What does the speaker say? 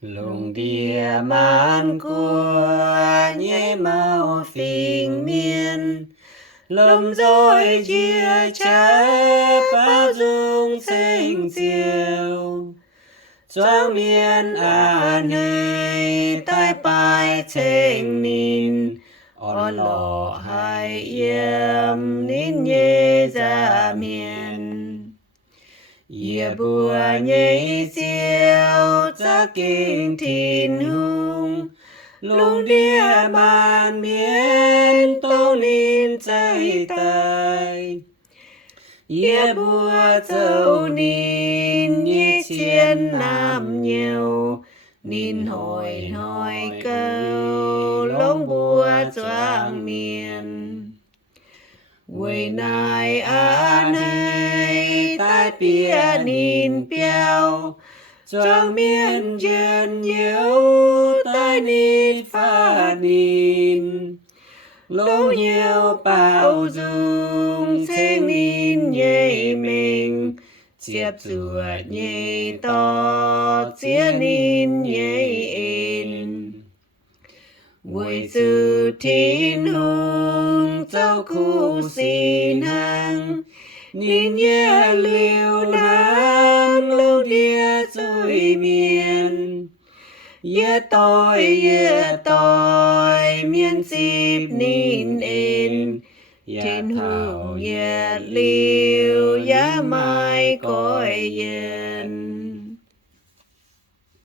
Lùng địa Maan của nhé mau phình miên, lầm dối chia trái bao dung sinh diệu. Choang miên nơi tai pai chênh nín, on lọ hai yếm nín nhé ra miên. Ye bùa nhé diệu cha kinh thìn hung, Lung địa Maan miên tô nín cháy tay. Ye bùa dâu nín ye chiên nam nhiều, nín hỏi câu lông bùa choang miên. Quỳ nai hay tai bia nín biao, choang miên duyên nhiều tai nín pha nín. Lỗ nhiều bao dung chênh nín nhây mình, chiếp ruột nhây to chia nín nhây in. Quỳ sư thín hung châu khu xin hăng, nín nhé liêu nam lâu địa dùi miên. Ye tôi miên dịp nín in, thiên hùng ye liêu ya mai cõi ye.